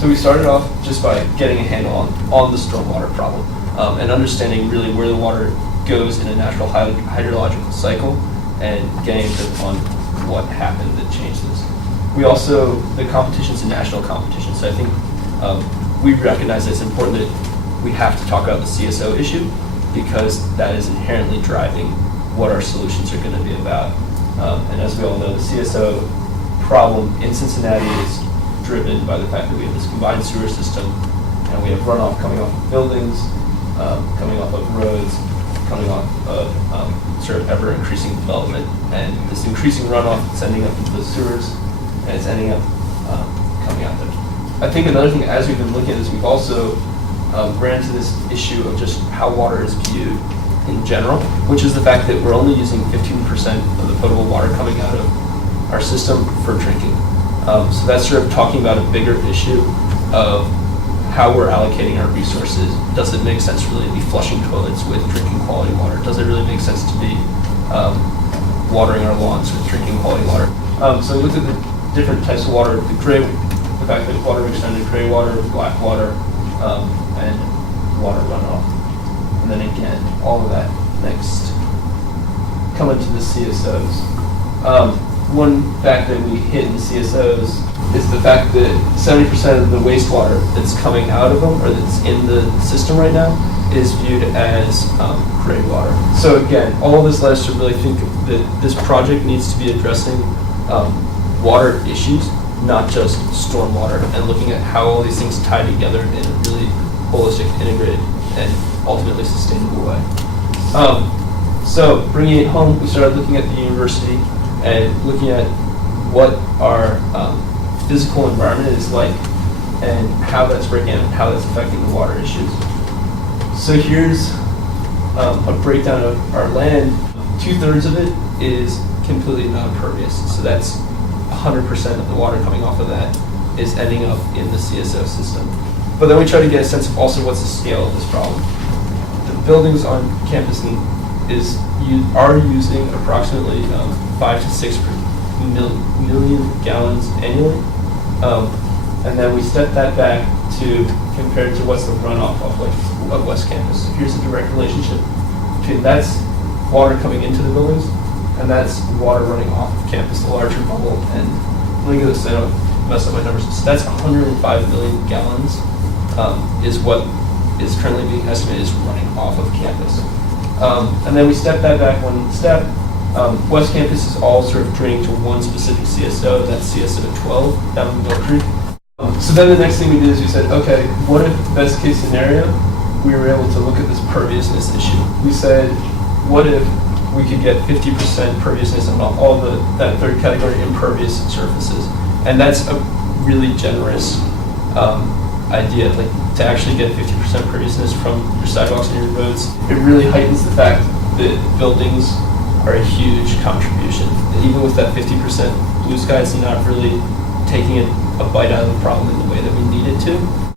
So we started off just by getting a handle on the stormwater problem and understanding really where the water goes in a natural hydrological cycle and getting a grip on what happened that changed this. We also, the competition's a national competition, so I think we recognize that it's important that we have to talk about the CSO issue because that is inherently driving what our solutions are going to be about. And as we all know, the CSO problem in Cincinnati is driven by the fact that we have this combined sewer system and we have runoff coming off of buildings, coming off of roads, coming off of sort of ever increasing development, and this increasing runoff is ending up into the sewers and it's ending up coming out there. I think another thing as we've been looking at this, we've also ran into this issue of just how water is viewed in general, which is the fact that we're only using 15% of the potable water coming out of our system for drinking. So that's sort of talking about a bigger issue of how we're allocating our resources. Does it make sense really to be flushing toilets with drinking quality water? Does it really make sense to be watering our lawns with drinking quality water? So we looked at the different types of water, the fact that water mixed into gray water, black water, and water runoff. And then again, all of that next coming to the CSOs. One fact that we hit in the CSOs is the fact that 70% of the wastewater that's coming out of them or that's in the system right now is viewed as gray water. So again, all of this led us to really think that this project needs to be addressing water issues, not just stormwater, and looking at how all these things tie together in a really holistic, integrated, and ultimately sustainable way. So bringing it home, we started looking at the university and looking at what our physical environment is like and how that's breaking down and how that's affecting the water issues. So here's a breakdown of our land. 2/3 of it is completely non-impervious. So that's 100% of the water coming off of that is ending up in the CSO system. But then we try to get a sense of also what's the scale of this problem. The buildings on campus are using approximately 5 to 6 million gallons annually. And then we step that back to compare to what's the runoff of West Campus. So here's a direct relationship between that's water coming into the buildings and that's water running off of campus, the larger bubble. And let me get this, I don't mess up my numbers. So that's 105 million gallons is what is currently being estimated is running off of campus. And then we step that back one step. West Campus is all sort of draining to one specific CSO, that's CSO 12 down in Mill Creek. So then the next thing we did is we said, okay, what if best case scenario, we were able to look at this perviousness issue. We said, what if we could get 50% perviousness on all that third category impervious surfaces? And that's a really generous idea, like to actually get 50% perviousness from your sidewalks and your roads. It really heightens the fact that buildings are a huge contribution. Even with that 50% blue sky, it's not really taking a bite out of the problem in the way that we need it to.